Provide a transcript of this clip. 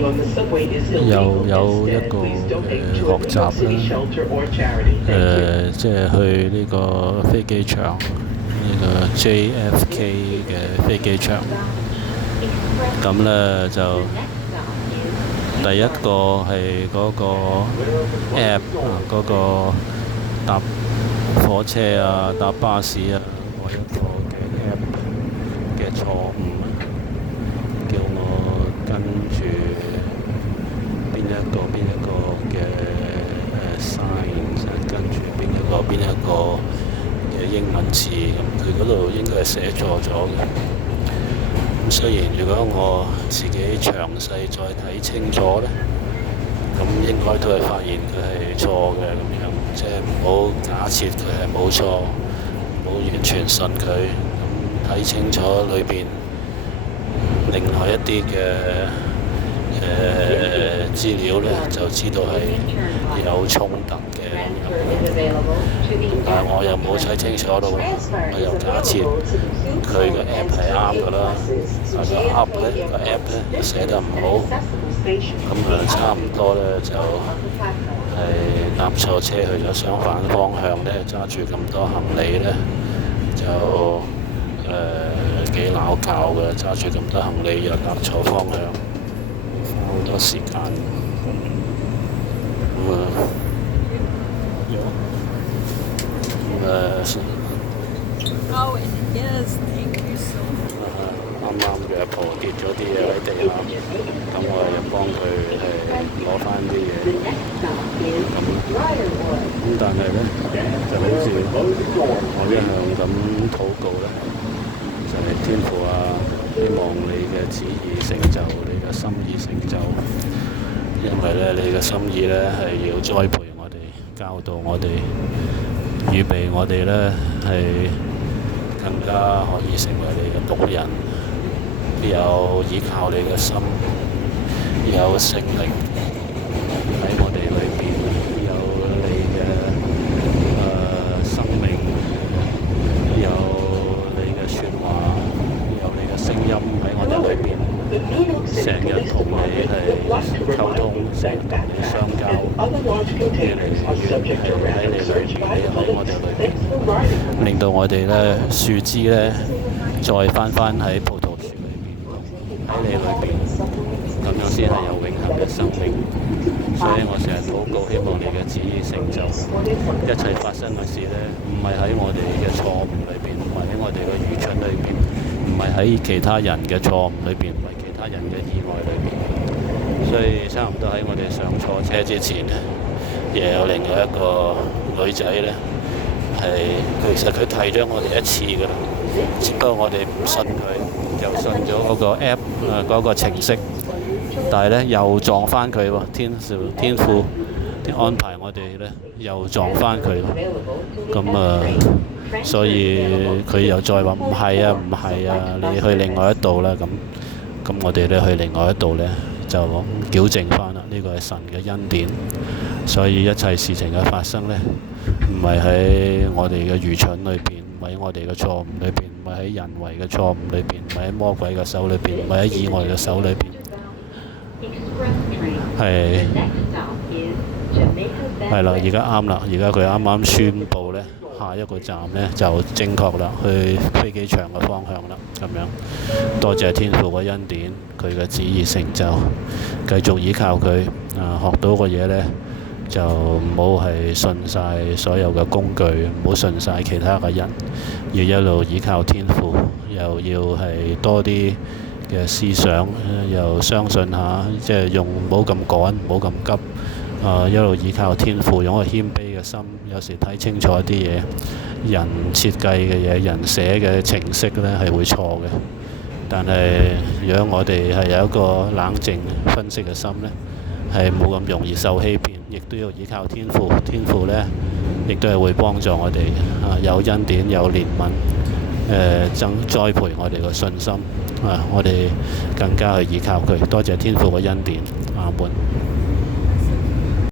又有一個誒、呃、學習啦，誒、呃、即係去呢個飛機場，呢、這、個 JFK 嘅飛機場。咁咧就第一個係嗰個 app 啊，嗰、個搭火車啊、搭巴士啊，我一個嘅 app 嘅錯誤。邊一個嘅英文字，咁佢嗰度應該係寫錯咗嘅。咁雖然如果我自己詳細再睇清楚咧，咁應該都係發現佢係錯嘅咁樣，即係唔好假設佢係冇錯，唔好完全信佢。咁睇清楚裏邊另外一啲嘅誒資料咧，就知道係。有衝突嘅，咁、嗯、但係我又冇睇清楚到，我又假設佢個 app 係啱噶啦，但個 app 咧個 app 咧寫得唔好，咁、嗯、佢差唔多咧就係、哎、搭錯車去咗相反方向咧，揸住咁多行李咧就誒幾拗搞嘅，揸、呃、住咁多行李又搭錯方向，好多時間。p yes.、Oh, yes, thank you so much. 啱啱約婆跌咗啲嘢喺地下，咁 <Thank you. S 1> 我又幫佢誒攞翻啲嘢。咁、嗯、咁、嗯、但係咧，<Okay. S 1> 就好似我一向咁禱告咧，就係天父啊，希望你嘅旨意成就，你嘅心意成就。因為咧，你嘅心意咧係要栽培我哋，教導我哋。預備我哋咧係更加可以成為你嘅仆人，有依靠你嘅心，有聖靈喺我哋裏邊，有你嘅誒、生、呃、命，有你嘅説話，有你嘅聲音喺我哋裏邊，成日同你係溝通，成日同你相交。喺喺你里里边，边，我哋令到我哋咧树枝咧再翻返喺葡萄树里边，喺你里边，咁样先系有永恒嘅生命。所以我成日祷告，希望你嘅旨意成就。一切发生嘅事咧，唔系喺我哋嘅错误里边，唔系喺我哋嘅愚蠢里边，唔系喺其他人嘅错误里边，唔系其他人嘅意外里边。所以差唔多喺我哋上坐車之前咧，又有另外一個女仔咧，係其實佢睇咗我哋一次噶啦，只不過我哋唔信佢，又信咗嗰個 app 啊嗰個程式，但係咧又撞翻佢喎，天少天父啲安排我哋咧又撞翻佢，咁啊。所以佢又再話唔係啊，唔係啊，你去另外一度啦咁，咁我哋咧去另外一度咧。就矯正翻啦。呢、这個係神嘅恩典，所以一切事情嘅發生呢，唔係喺我哋嘅愚蠢裏邊，唔喺我哋嘅錯誤裏邊，唔係喺人為嘅錯誤裏邊，唔係喺魔鬼嘅手裏邊，唔係喺意外嘅手裏邊，係係啦，而家啱啦，而家佢啱啱宣布。一個站呢，就正確啦，去飛機場嘅方向啦。咁樣多謝天父嘅恩典，佢嘅旨意成就，繼續依靠佢啊，學到嘅嘢呢，就唔好係信晒所有嘅工具，唔好信晒其他嘅人，要一路依靠天父，又要係多啲。嘅思想又相信下，即系用唔好咁赶，唔好咁急，啊、呃、一路依靠天父，用个谦卑。心，有時睇清楚啲嘢，人設計嘅嘢、人寫嘅程式呢係會錯嘅。但係如果我哋係有一個冷靜分析嘅心呢，係冇咁容易受欺騙，亦都要依靠天父。天父呢亦都係會幫助我哋啊，有恩典、有憐憫，誒、呃、增栽培我哋嘅信心啊，我哋更加去依靠佢。多謝天父嘅恩典，阿門。